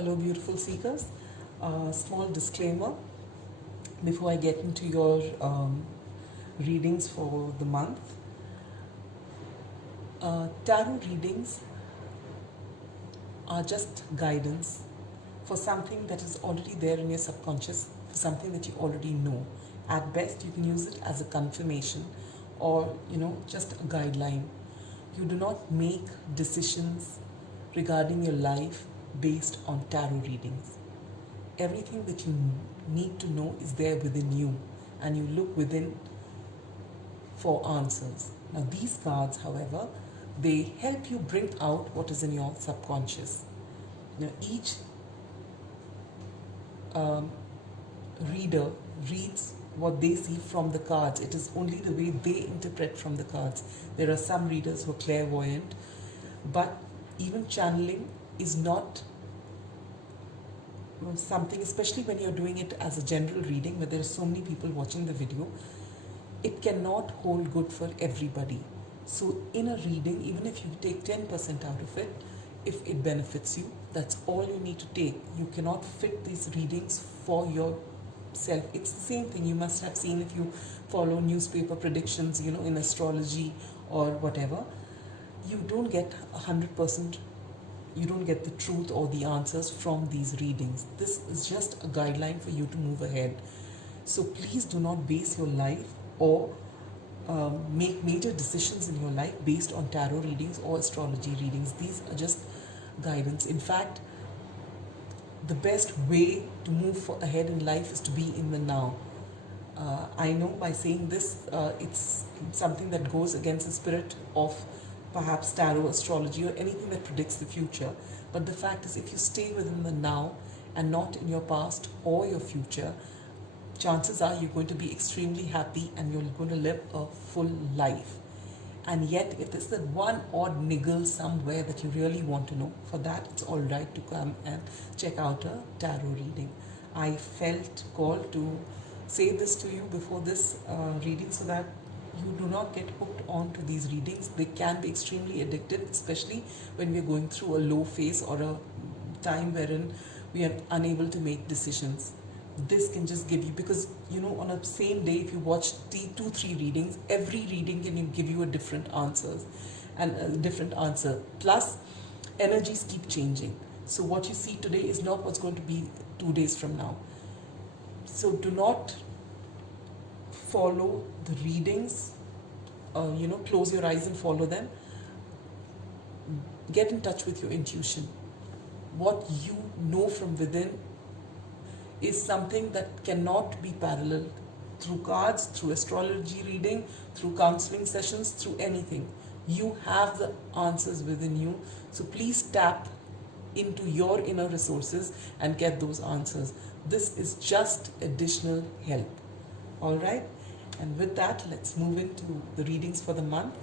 Hello, beautiful seekers. Small disclaimer before I get into your readings for the month. Tarot readings are just guidance for something that is already there in your subconscious, for something that you already know. At best, you can use it as a confirmation or, just a guideline. You do not make decisions regarding your life based on tarot readings. Everything that you need to know is there within you, and you look within for answers. Now, these cards, however, they help you bring out what is in your subconscious. Now, each reader reads what they see from the cards. It is only the way they interpret from the cards. There are some readers who are clairvoyant, but even channeling is not something, especially when you're doing it as a general reading where there are so many people watching the video, it cannot hold good for everybody. So in a reading, even if you take 10% out of it, if it benefits you, that's all you need to take. You cannot fit these readings for yourself. It's the same thing you must have seen if you follow newspaper predictions, in astrology or whatever. You don't get 100%, you don't get the truth or the answers from these readings. This is just a guideline for you to move ahead. So please do not base your life or make major decisions in your life based on tarot readings or astrology readings. These are just guidance. In fact, the best way to move ahead in life is to be in the now. I know by saying this, it's something that goes against the spirit of perhaps tarot, astrology, or anything that predicts the future. But the fact is, if you stay within the now and not in your past or your future, chances are you're going to be extremely happy and you're going to live a full life. And yet, if there's that one odd niggle somewhere that you really want to know, for that it's all right to come and check out a tarot reading. I felt called to say this to you before this reading so that you do not get hooked on to these readings. They can be extremely addictive, especially when we're going through a low phase or a time wherein we are unable to make decisions. This can just give you, because on a same day, if you watch 2-3 readings, every reading can give you a different answers and a different answer. Plus, energies keep changing. So what you see today is not what's going to be 2 days from now. So do not follow the readings, close your eyes and follow them. Get in touch with your intuition. What you know from within is something that cannot be paralleled through cards, through astrology reading, through counseling sessions, through anything. You have the answers within you. So please tap into your inner resources and get those answers. This is just additional help. All right? And with that, let's move into the readings for the month.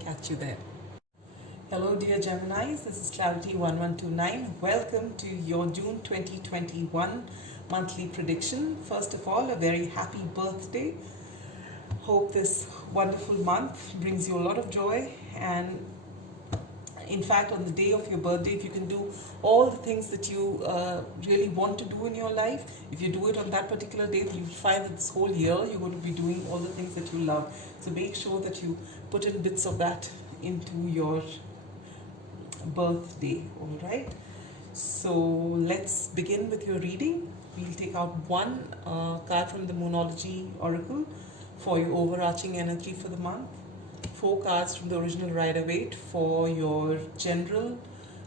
Catch you there. Hello, dear Geminis. This is Clarity 1129. Welcome to your June 2021 monthly prediction. First of all, a very happy birthday. Hope this wonderful month brings you a lot of joy. And in fact, on the day of your birthday, if you can do all the things that you really want to do in your life, if you do it on that particular day, you'll find that this whole year you're going to be doing all the things that you love. So make sure that you put in bits of that into your birthday. All right, so let's begin with your reading. We'll take out one card from the Moonology Oracle for your overarching energy for the month, 4 cards from the original Rider-Waite for your general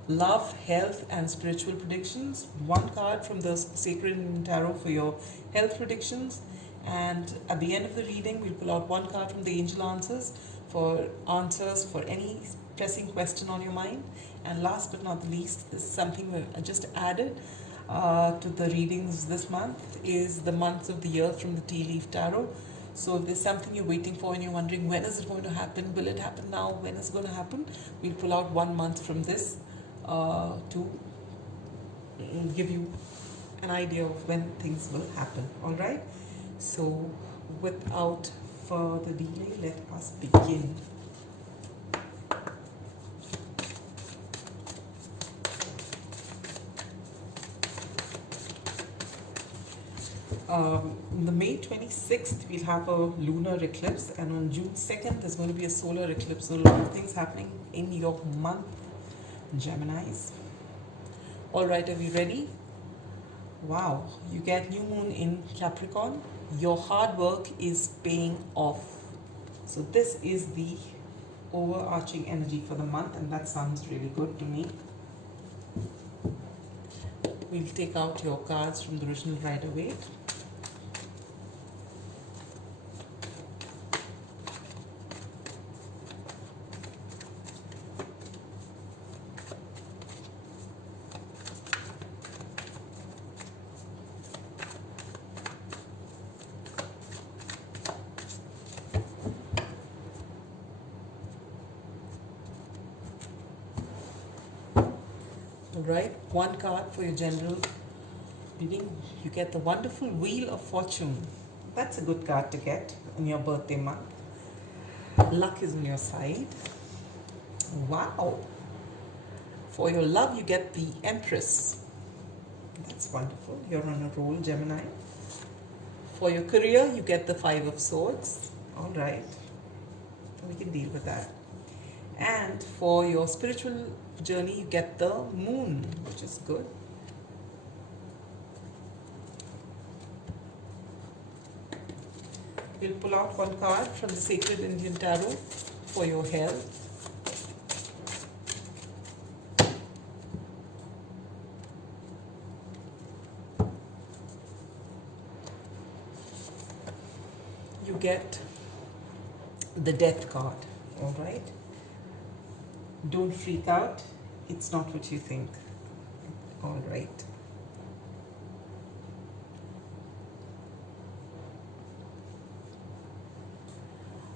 love, health and spiritual predictions, 1 card from the Sacred Indian Tarot for your health predictions, and at the end of the reading we'll pull out 1 card from the Angel Answers for any pressing question on your mind. And last but not the least, this is something I just added to the readings this month, is the months of the year from the Tea Leaf Tarot. So if there's something you're waiting for and you're wondering when is it going to happen, will it happen now, when is it going to happen, we'll pull out 1 month from this to give you an idea of when things will happen. All right, so without further delay, let us begin. On the May 26th, we'll have a lunar eclipse, and on June 2nd, there's going to be a solar eclipse. So, a lot of things happening in your month, Geminis. All right, are we ready? Wow, you get new moon in Capricorn. Your hard work is paying off. So, this is the overarching energy for the month, and that sounds really good to me. We'll take out your cards from the original Rider-Waite. Right, one card for your general reading. You get the wonderful Wheel of Fortune. That's a good card to get in your birthday month. Luck is on your side. Wow. For your love, you get the Empress. That's wonderful. You're on a roll, Gemini. For your career, you get the Five of Swords. All right, we can deal with that. And for your spiritual journey, you get the Moon, which is good. We'll pull out one card from the Sacred Indian Tarot for your health. You get the Death card, all right? Don't freak out. It's not what you think. All right.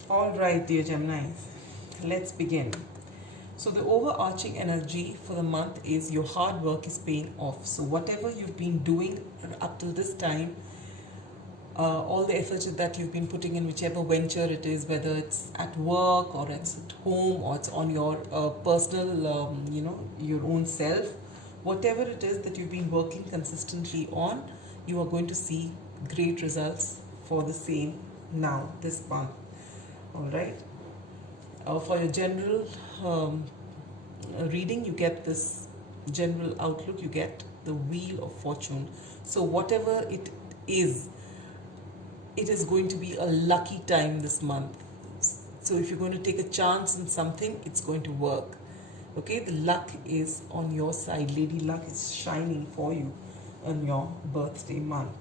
All right, dear Geminis. Let's begin. So the overarching energy for the month is your hard work is paying off. So whatever you've been doing up till this time, all the efforts that you've been putting in whichever venture it is, whether it's at work or it's at home or it's on your personal, your own self, whatever it is that you've been working consistently on, you are going to see great results for the same now, this month. All right. For your general reading, you get this general outlook, you get the Wheel of Fortune. So whatever it is going to be a lucky time this month. So if you're going to take a chance in something, it's going to work. Okay, the luck is on your side. Lady Luck is shining for you on your birthday month.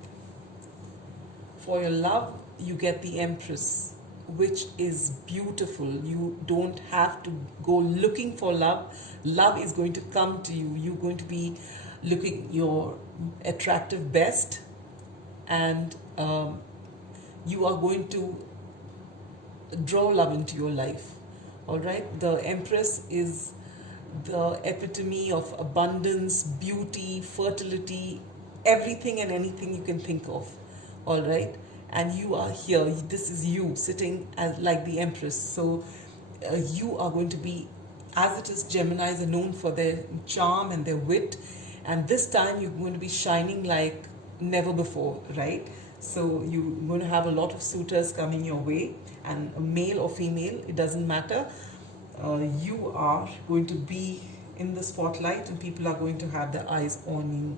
For your love, you get the Empress, which is beautiful. You don't have to go looking for love. Love is going to come to you. You're going to be looking your attractive best, and you are going to draw love into your life. All right, the Empress is the epitome of abundance, beauty, fertility, everything and anything you can think of. All right, and you are here. This is you sitting as like the Empress. So you are going to be, as it is, Geminis are known for their charm and their wit, and this time you're going to be shining like never before, right? So you're going to have a lot of suitors coming your way, and male or female, it doesn't matter. You are going to be in the spotlight, and people are going to have their eyes on you.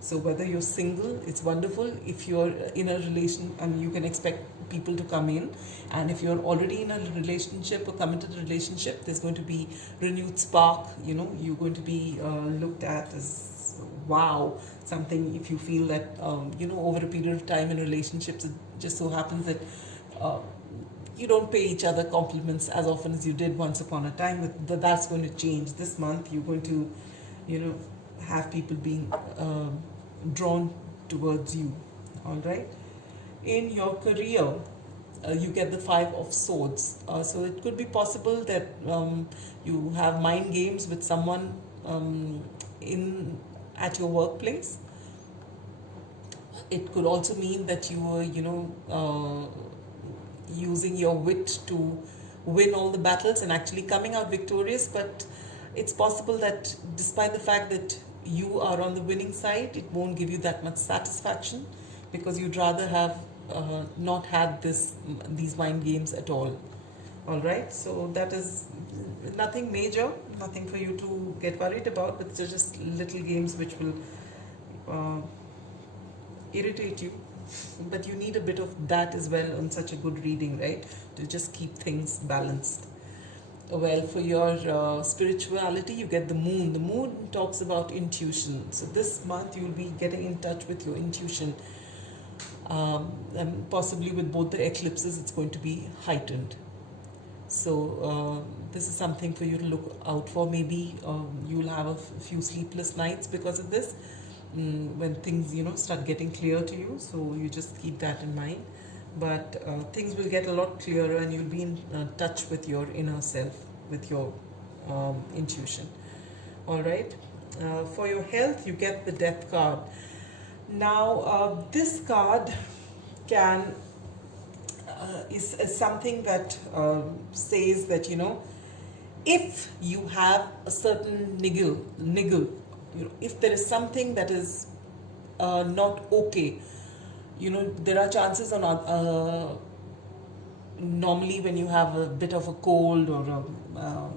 So whether you're single, it's wonderful. If you're in a relation, and you can expect people to come in. And if you're already in a relationship, a committed relationship, there's going to be renewed spark. You're going to be looked at as wow, something. If you feel that over a period of time in relationships, it just so happens that you don't pay each other compliments as often as you did once upon a time, that's going to change this month. You're going to have people being drawn towards you. All right. In your career, you get the Five of Swords. So it could be possible that you have mind games with someone at your workplace. It could also mean that you were, using your wit to win all the battles and actually coming out victorious. But it's possible that despite the fact that you are on the winning side, it won't give you that much satisfaction. because you'd rather have not had these mind games at all. All right, so that is nothing major, nothing for you to get worried about, but they're just little games which will irritate you. But you need a bit of that as well on such a good reading, right? To just keep things balanced. Well, for your spirituality, you get the moon. The moon talks about intuition. So this month you'll be getting in touch with your intuition. And possibly with both the eclipses, it's going to be heightened. So this is something for you to look out for. Maybe you'll have a few sleepless nights because of this, when things start getting clear to you. So you just keep that in mind. But things will get a lot clearer, and you'll be in touch with your inner self, with your intuition. All right. For your health, you get the Death card. Now this card can is something that says that if you have a certain niggle, if there is something that is not okay, there are chances on normally when you have a bit of a cold or a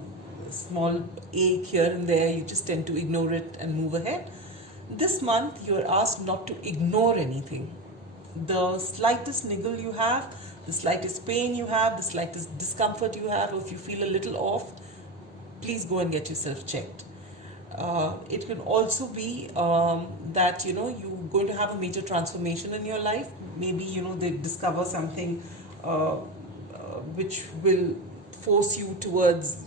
small ache here and there, you just tend to ignore it and move ahead. This month you are asked not to ignore anything. The slightest niggle you have, the slightest pain you have, the slightest discomfort you have, or if you feel a little off, please go and get yourself checked. It can also be that you're going to have a major transformation in your life. Maybe they discover something which will force you towards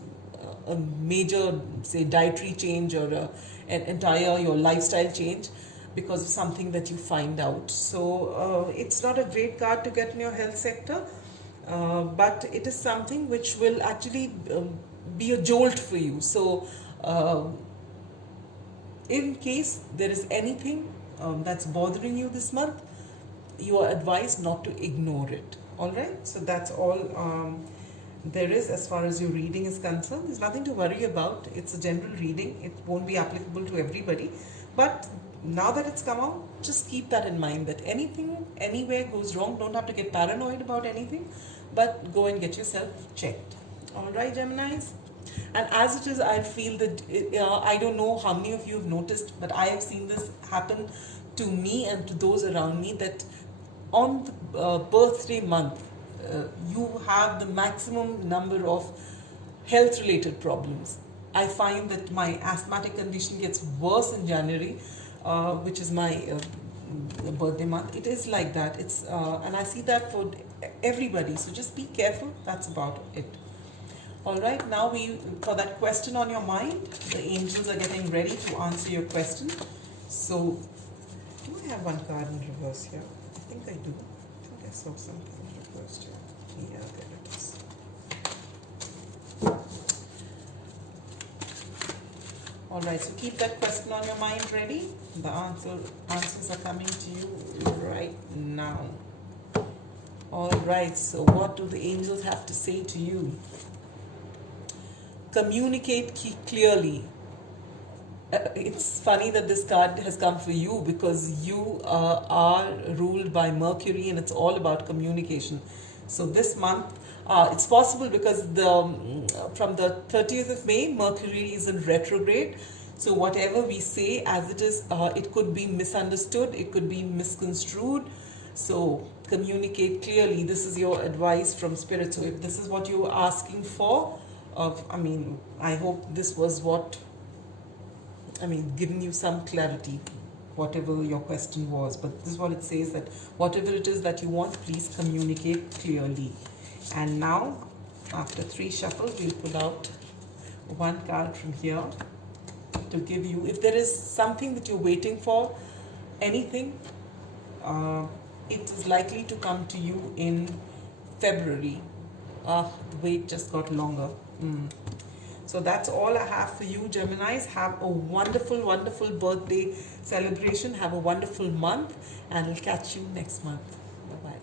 a major, say, dietary change or an entire your lifestyle change because of something that you find out. So it's not a great card to get in your health sector, but it is something which will actually be a jolt for you. So in case there is anything that's bothering you this month, you are advised not to ignore it. All right, so that's all there is as far as your reading is concerned. There's nothing to worry about. It's a general reading. It won't be applicable to everybody, but now that it's come out, just keep that in mind, that anything anywhere goes wrong, don't have to get paranoid about anything, but go and get yourself checked. All right, Geminis. And as it is, I feel that I don't know how many of you have noticed, but I have seen this happen to me and to those around me, that on the birthday month, you have the maximum number of health related problems. I find that my asthmatic condition gets worse in January, which is my birthday month. It is like that. It's and I see that for everybody. So just be careful. That's about it. All right. Now for that question on your mind, the angels are getting ready to answer your question. So do I have one card in reverse here? I think I do. I think I saw something reversed here. Yeah, there it is. All right, so keep that question on your mind ready. The answers are coming to you right now. All right, so what do the angels have to say to you? Communicate clearly. It's funny that this card has come for you because you are ruled by Mercury, and it's all about communication. So this month, it's possible because from the 30th of May, Mercury is in retrograde. So whatever we say as it is, it could be misunderstood, it could be misconstrued. So communicate clearly. This is your advice from Spirit. So if this is what you were asking for, I hope this was giving you some clarity, whatever your question was. But this is what it says, that whatever it is that you want, please communicate clearly. And now, after 3 shuffles, we'll pull out one card from here to give you, if there is something that you're waiting for, anything, it is likely to come to you in February. The wait just got longer. So that's all I have for you, Geminis. Have a wonderful, wonderful birthday celebration. Have a wonderful month, and I'll catch you next month. Bye-bye.